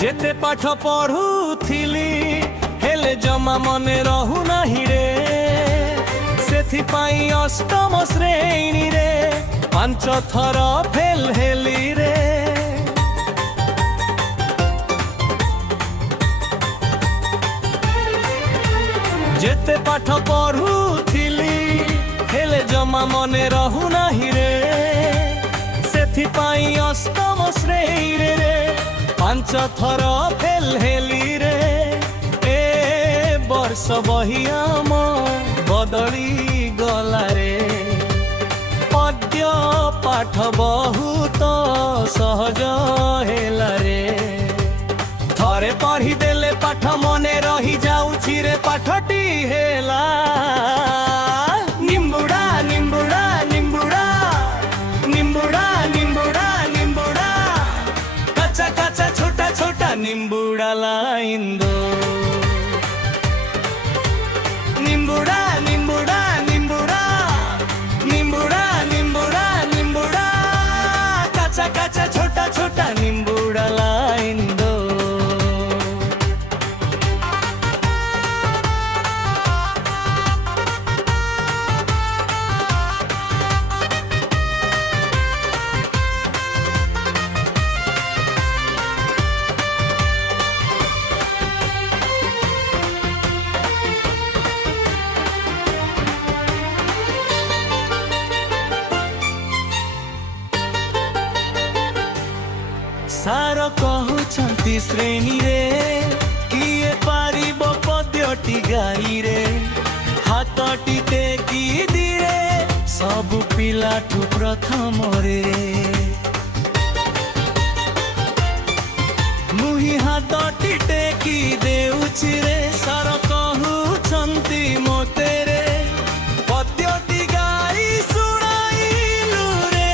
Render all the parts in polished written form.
जेते पाठ पढ़ुथिली हेले जमा मने रहु नाही रे सेथिपाई अष्टम श्रेणी रे 5 थर फेल हेली रे। जेते पाठ पढ़ुथिली हेले जमा मने रहु नाही रे सेथिपाई अष्टम श्रेणी रे 5 थर फेल हेली रे। ए वर्ष बहियाम बदली गला रे पद्य पाठ बहुत सहज हेला रे। थरे पढ़ी देले पाठ मने रही जाउछि रे पाठटी हेला निम्बुड़ा निम्बुड़ा निम्बुड़ा निम्बुड़ा निम्बुड़ा निम्बुड़ा कच्चा कच्चा छोटा छोटा निम्बुड़ा लाइन दो निम्बुड़ा निम्बुड़ा निम्बुड़ा निम्बुड़ा निम्बुड़ा निम्बुड़ा कच्चा कच्चा छोटा छोटा निम्बुड़ा लाइन दो। सार कहउछंती श्रेणी रे किए पारिब पद्यटी गाई रे हाथटी टेकी दिरे सब पिलाठू प्रथम रे मुही हाथटी टेकी देउछि रे सार कहउछंती मोते रे पद्यटी गाई सुनाइलु रे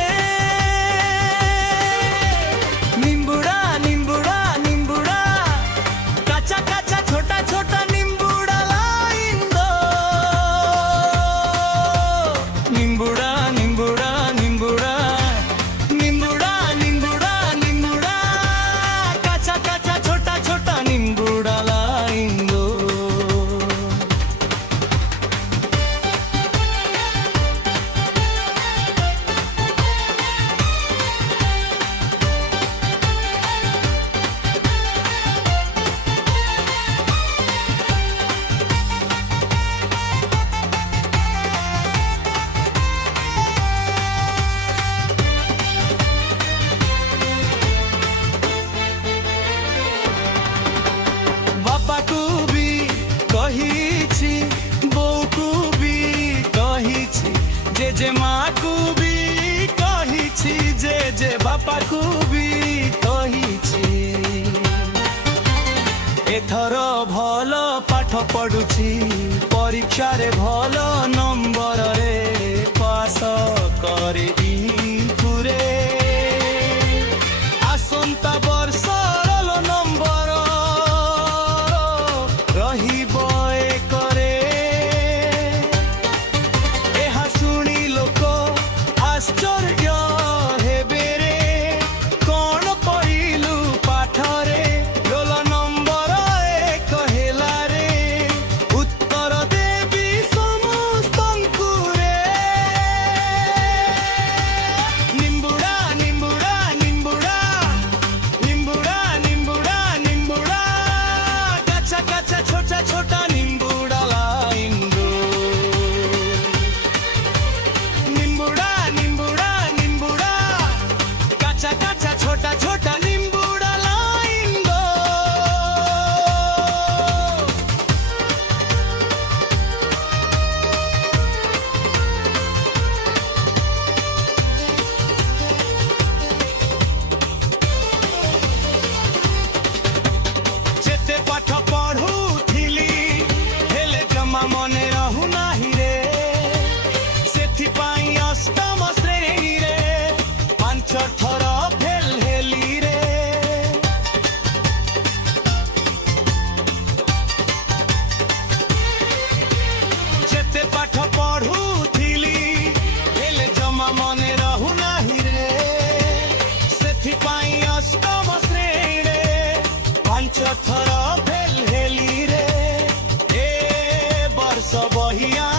निम्बुड़ा निम्बुड़ा निम्बुड़ा कच्चा कच्चा छोटा छोटा निम्बुड़ा लाइन दो निम्बुड़ा निम्बुड़ा निम्बुड़ा निम्बुड़ा निम्बुड़ा निम्बुड़ा कच्चा कच्चा छोटा छोटा निम्बुड़ा लाइन दो। बापा को भी कहिछि बौ को भी कहिछि जे माँ को भी कहिछि जे बापा को भी कहिछि एथर भल पाठ पढ़ुछि परीक्षा रे भल नंबर रे पास करे पुरे आसंता वर्ष नंबर रहिब करे एहा सुनी लोक आश्चर्य हेबे रे कौन पढ़िलु पाठ रे रोल नंबर 1 हेला रे उत्तर देवी समस्तंकु रे निम्बुड़ा निम्बुड़ा निम्बुड़ा निम्बुड़ा निम्बुड़ा निम्बुड़ा कच्चा कच्चा छोटा छोटा निम्बुड़ा लाइन दो निम्बुड़ा निम्बुड़ा निम्बुड़ा कच्चा कच्चा छोटा छोटा निम्बुड़ा लाइन दो। जेते पाठ पढ़ुथिली हेले जमा मने रहु नाही रे सेथिपाई अष्टम श्रेणी रे 5 थर फेल हेली रे। जेते पाठ पढ़ुथिली हेले जमा मने रहु नाही रे सेथिपाई अष्टम श्रेणी रे ପାଞ୍ଚ ଥର ଫେଲ ହେଲି ରେ ଏ ବର୍ଷ ବହିଆ